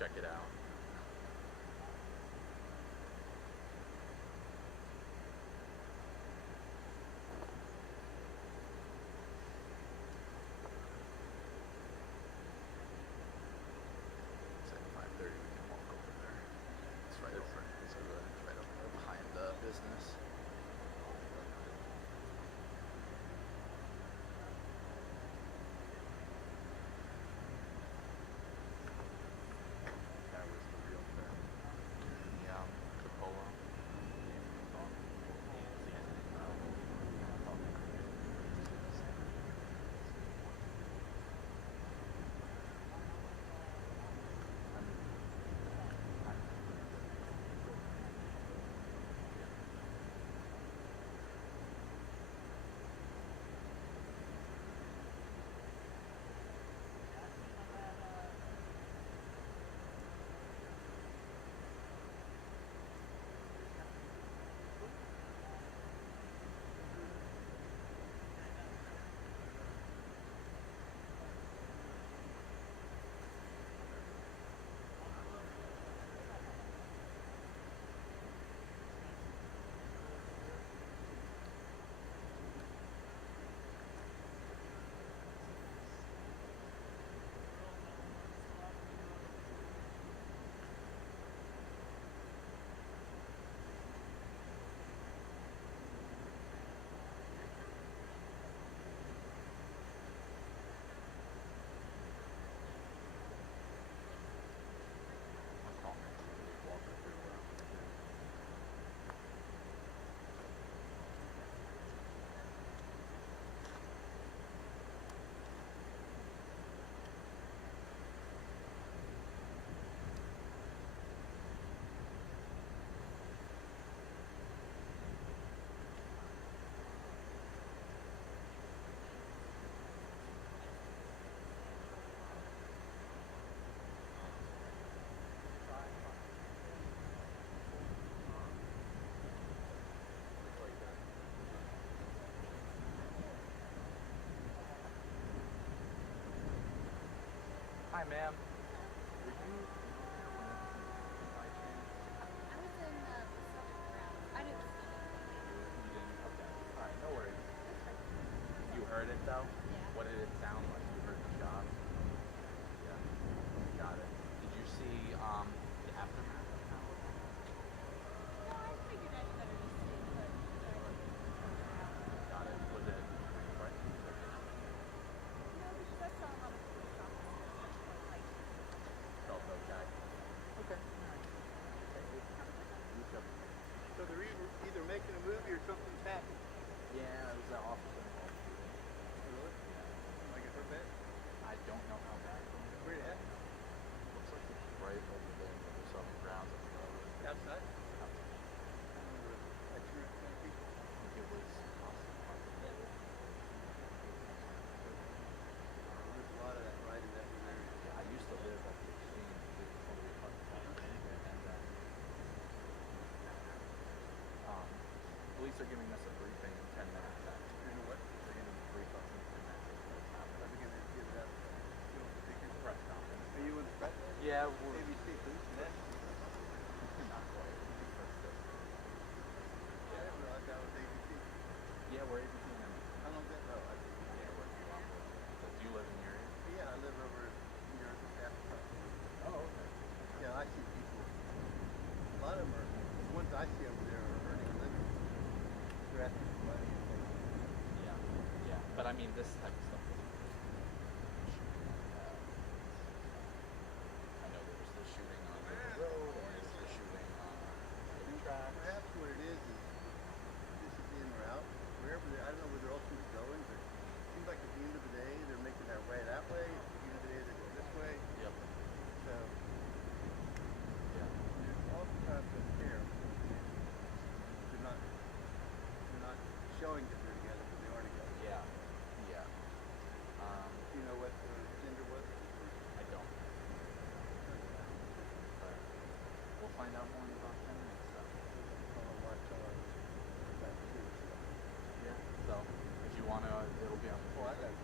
check it out. It's at 5:30. We can walk over there. It's right over. It's right over there behind the business. That was the real thing. Yeah, the polo. Hi, ma'am. Were you by chance? I was in the southern grounds. I didn't see anything. You didn't? Okay. All right, no worries. You heard it though? Yeah. What did it sound like? You heard the shot? Yeah. Got it. Did you see the aftermath of that? No, I figured I'd better just stay put so I didn't come out. Got it. Was it frightening? No, because I saw a lot of police officers. I felt like Felt okay. Okay. All right. Okay. You took. So they're either making a movie or something's happening. Yeah, it was an officer involved shooting. Really? Yeah. Like a her bed? I don't know how bad. Where it at? Looks like it's right over there in the southern grounds of the road. Outside? Outside. I remember like 2 or 3 people. I think it was possible. There's a lot of that right in that area. Yeah, I used to live at the exchange before we apartment. And police are giving us a briefing in 10 minutes. You know what? They're going to brief us in 10 minutes. What's Are happening. we going to give it up? You want to take your Press conference. Are you in the press? Yeah, we're ABC Police Net? not quite. Yeah, I realized that was ABC. Yeah, we're ABC now. How long that? Oh, I see. Yeah, we're so do you live in the area? Yeah, I live over near Africa. Oh, okay. Yeah, I see people. A lot of them are, the ones I see over there are earning a living. They're asking for money and things. Yeah, yeah. But I mean, this type of stuff. I know there was the shooting on the road, and there was the shooting on the track. Perhaps what it is this is in or out. Wherever they, I don't know where they're ultimately going, but it seems like at the end of the day, they're making their way that way. At the end of the day, they're going this way. Yep. So Yeah. there's oftentimes a pair. They're not showing that they're together, but they are together. Yeah. Yeah. Do you know what the gender was? I don't. But we'll find out more in about 10 minutes. So. Yeah. So if you want to, it'll be on the Oh, I floor. got it.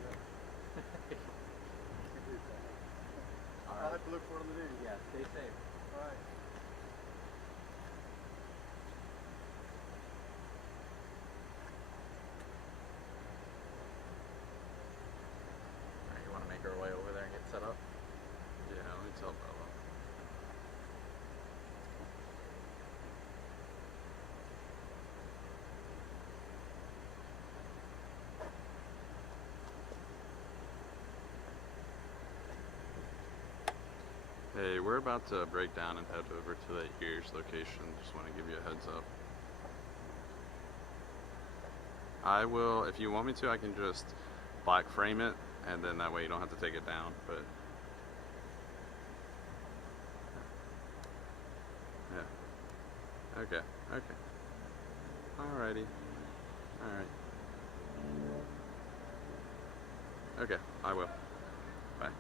All I'll right. have We'll look for it on the news. Yeah, stay safe. All right. Alright, you want to make our way over there and get set up? Yeah, let me tell Bella. Hey, we're about to break down and head over to the Ears location. Just want to give you a heads up. I will, if you want me to, I can just black frame it, and then that way you don't have to take it down. But yeah, okay, okay, alrighty, all right, okay, I will. Bye.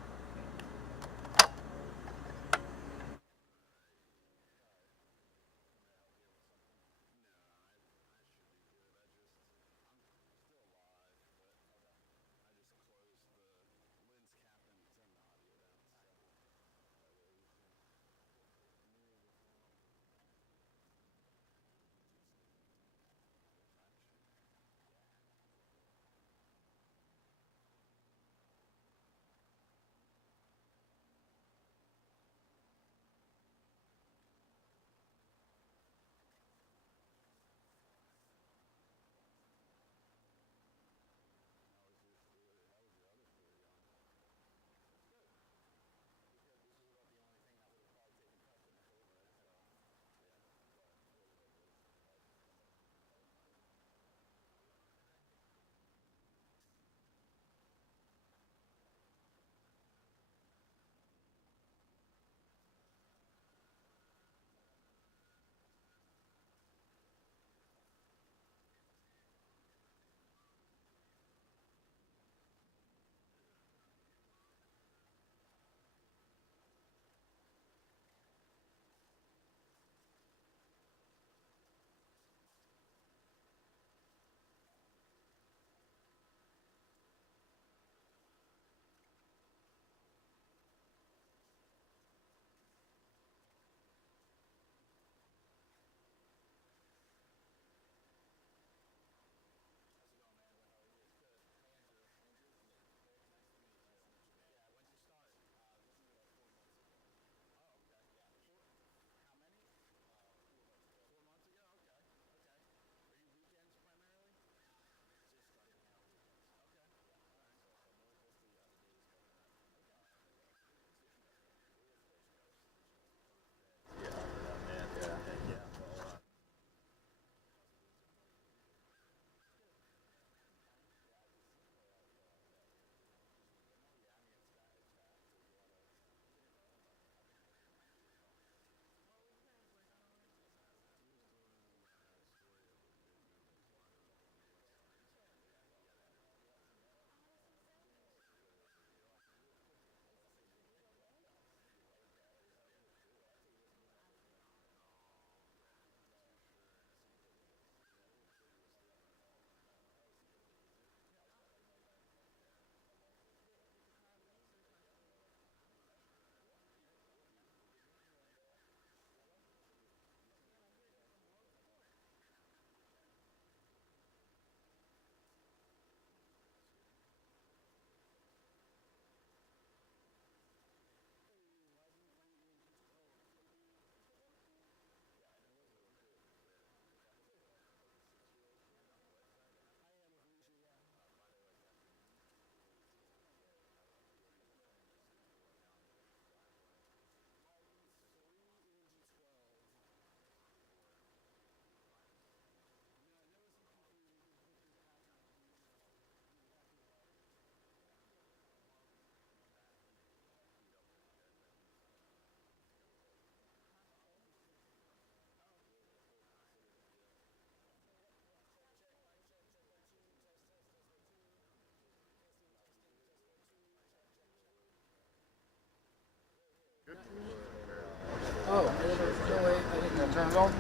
Oh, no way. I think I'll turn it on.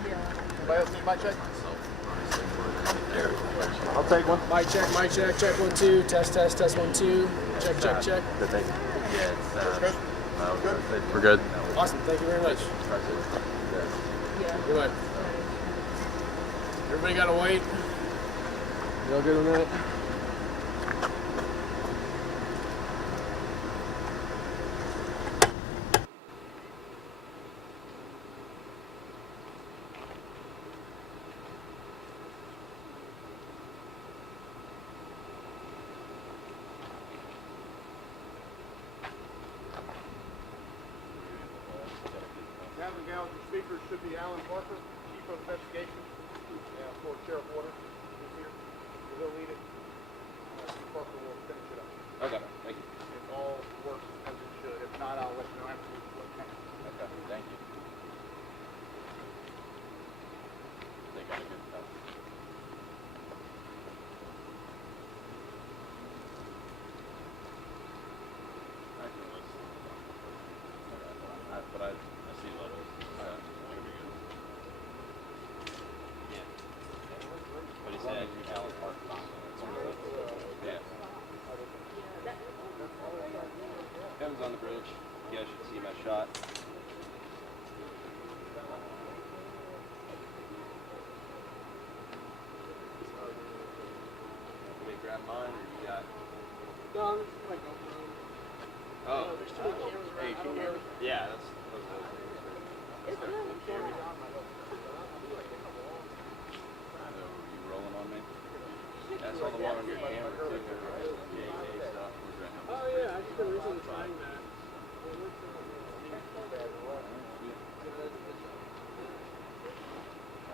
Anybody else need my check? I'll take one. Mic check, check 1 2, test 1 2, check. The thing. Yeah, it's We're good. Awesome. Thank you very much. Goodbye. Everybody got to wait. Y'all good on that? Guys and gals, your speakers should be Alan Parker, Chief of Investigation for Sheriff Waters. Is here. He'll lead it. Chief Parker will finish it up. Okay, thank you. If all works as it should. If not, I'll let you know afterwards what comes. Okay, thank you. They got a good stuff. I can listen. Okay, but I see levels. Should be good. Yeah. What he said, Alan Park. Yeah. Kevin's on the bridge. You guys should see my shot. Let me grab mine, or you got? No, this is my GoPro. Oh. There's too many cameras around. Hey, can you hear me? Yeah, that's what I was It's good. So, you rolling on me? That's all the one on your camera too, right? Yeah, stuff. Oh yeah, I just been recently trying that. Oh,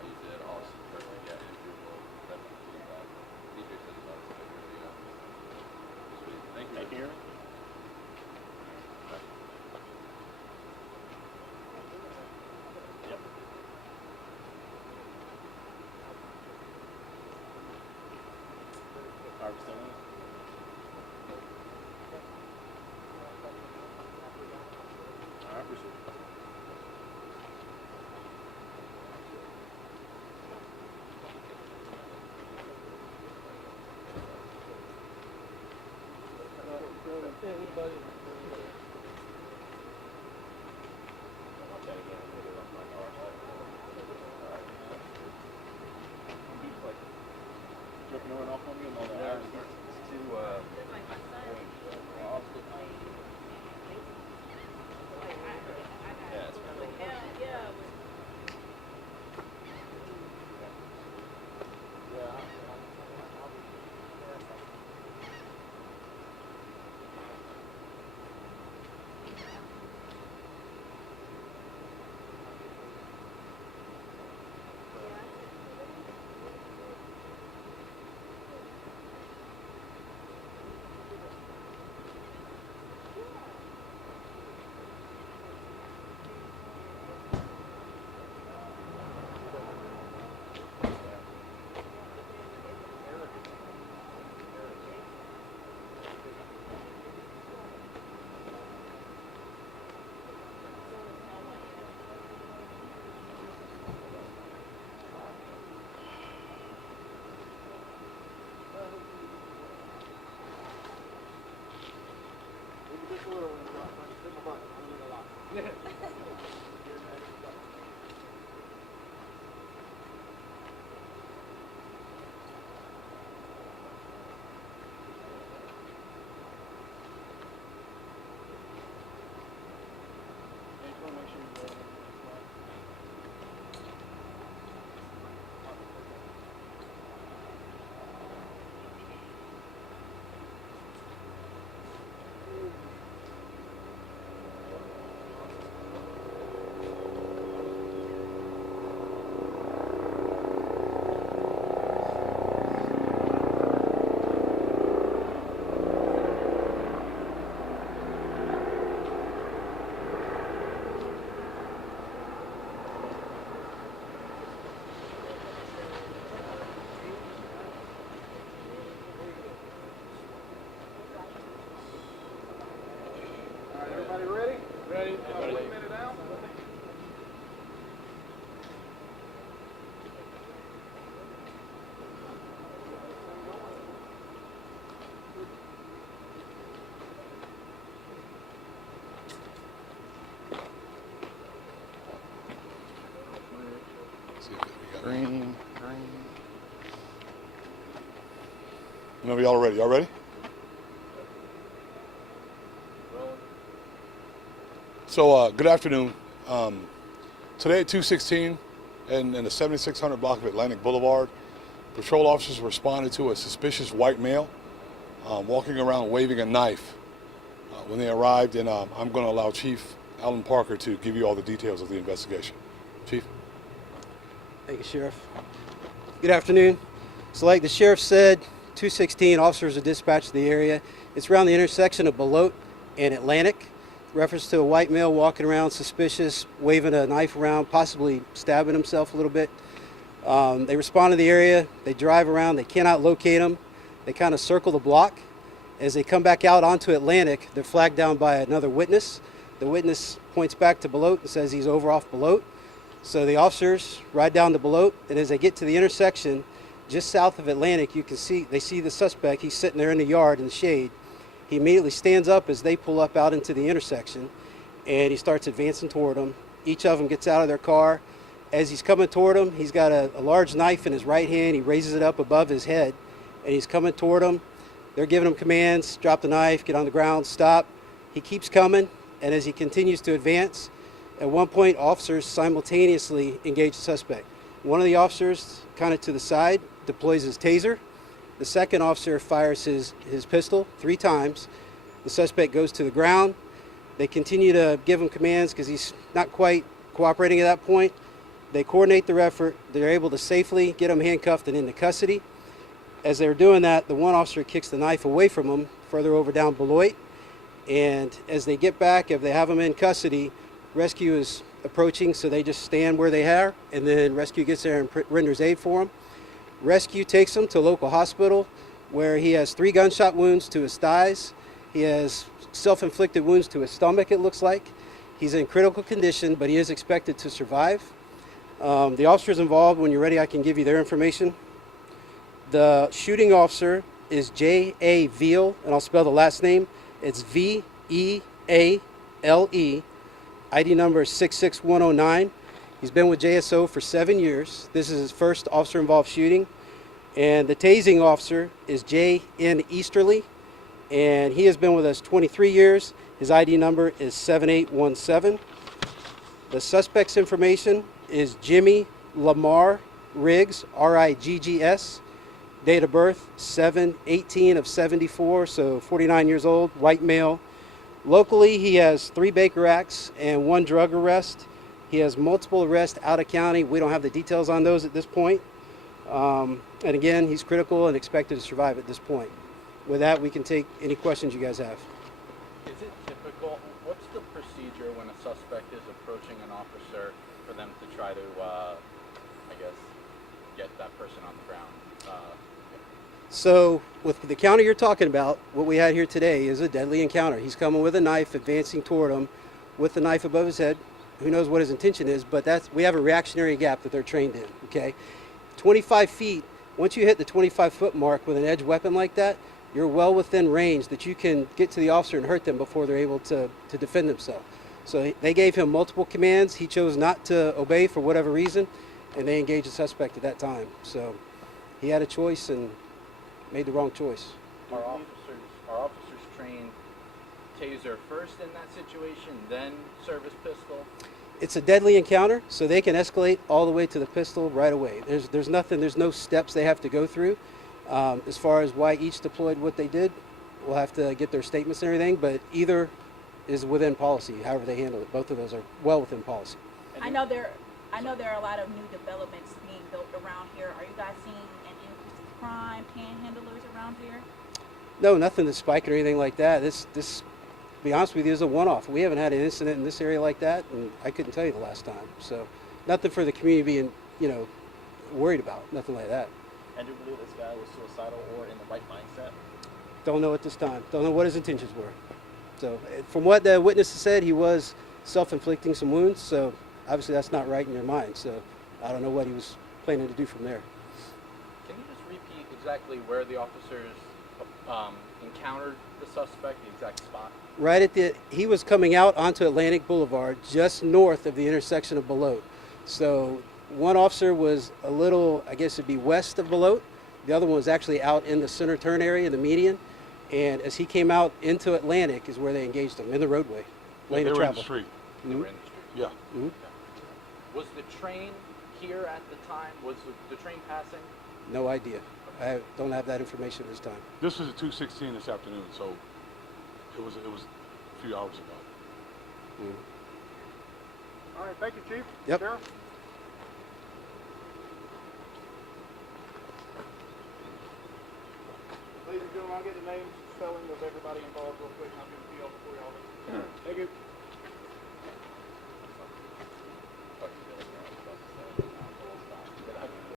you did. Awesome. Perfect. Yeah, Andrew will definitely do that. DJ said he loves the video. Sweet. Thank you. Can you hear me? Yep. Harvesting. I appreciate it. Dripping oil off on me and all the irons. See if we got it. Green. Whenever y'all are ready. Y'all ready? So, good afternoon. Today at 2:16 in the 7600 block of Atlantic Boulevard, patrol officers responded to a suspicious white male walking around waving a knife. When they arrived, and I'm going to allow Chief Alan Parker to give you all the details of the investigation. Chief? Thank you, Sheriff. Good afternoon. So like the Sheriff said, 216 officers are dispatched to the area. It's around the intersection of Belote and Atlantic. Reference to a white male walking around suspicious, waving a knife around, possibly stabbing himself a little bit. They respond to the area. They drive around. They cannot locate him. They kind of circle the block. As they come back out onto Atlantic, they're flagged down by another witness. The witness points back to Belote and says he's over off Belote. So the officers ride down to Belote, and as they get to the intersection, just south of Atlantic, they see the suspect. He's sitting there in the yard in the shade. He immediately stands up as they pull up out into the intersection, and he starts advancing toward them. Each of them gets out of their car. As he's coming toward them, he's got a large knife in his right hand. He raises it up above his head, and he's coming toward them. They're giving him commands: drop the knife, get on the ground, stop. He keeps coming, and as he continues to advance, at one point, officers simultaneously engage the suspect. One of the officers, kind of to the side, deploys his taser. The second officer fires his pistol 3 times. The suspect goes to the ground. They continue to give him commands because he's not quite cooperating at that point. They coordinate their effort. They're able to safely get him handcuffed and into custody. As they're doing that, the one officer kicks the knife away from him further over down Beloit. And as they get back, if they have him in custody, rescue is approaching, so they just stand where they are, and then rescue gets there and renders aid for him. Rescue takes him to a local hospital where he has 3 gunshot wounds to his thighs. He has self-inflicted wounds to his stomach, it looks like. He's in critical condition, but he is expected to survive. The officers involved, when you're ready, I can give you their information. The shooting officer is J.A. Veal, and I'll spell the last name. It's V-E-A-L-E. ID number is 66109. He's been with JSO for 7 years. This is his first officer-involved shooting. And the tasing officer is J.N. Easterly, and he has been with us 23 years. His ID number is 7817. The suspect's information is Jimmy Lamar Riggs, R-I-G-G-S. Date of birth, 7/18 of 74, so 49 years old, white male. Locally, he has 3 Baker Acts and 1 drug arrest. He has multiple arrests out of county. We don't have the details on those at this point. And again, he's critical and expected to survive at this point. With that, we can take any questions you guys have. Is it typical? What's the procedure when a suspect is approaching an officer for them to try to, I guess, get that person on the ground? So with the encounter you're talking about, what we had here today is a deadly encounter. He's coming with a knife, advancing toward him with the knife above his head. Who knows what his intention is, but we have a reactionary gap that they're trained in, okay? 25 feet, once you hit the 25-foot mark with an edged weapon like that, you're well within range that you can get to the officer and hurt them before they're able to defend themselves. So they gave him multiple commands. He chose not to obey for whatever reason, and they engaged the suspect at that time. So he had a choice and made the wrong choice. Are officers trained taser first in that situation, then service pistol? It's a deadly encounter, so they can escalate all the way to the pistol right away. There's no steps they have to go through. As far as why each deployed what they did, we'll have to get their statements and everything, but either is within policy, however they handle it. Both of those are well within policy. I know there are a lot of new developments being built around here. Are you guys seeing an increase in crime, panhandlers around here? No, nothing to spike or anything like that. This, to be honest with you, is a one-off. We haven't had an incident in this area like that, and I couldn't tell you the last time. So, nothing for the community being, worried about. Nothing like that. And do you believe this guy was suicidal or in the right mindset? Don't know at this time. Don't know what his intentions were. So, from what the witness said, he was self-inflicting some wounds. So, obviously, that's not right in your mind. So, I don't know what he was planning to do from there. Can you just repeat exactly where the officers encountered the suspect, the exact spot? Right he was coming out onto Atlantic Boulevard, just north of the intersection of Belote. So One officer was a little, I guess it'd be west of Beloit. The other one was actually out in the center turn area, the median. And as he came out into Atlantic is where they engaged him, in the roadway, lane They of were in the travel. street. They were in the street. Yeah. Mhm. Was the train here at the time? Was the train passing? No idea. I don't have that information this time. This was at 2:16 this afternoon, so it was a few hours ago. All right, thank you, Chief. Yep. Sheriff? Ladies and gentlemen, I'll get the names, spelling of everybody involved real quick, and I'll give it to y'all before y'all leave. Thank you.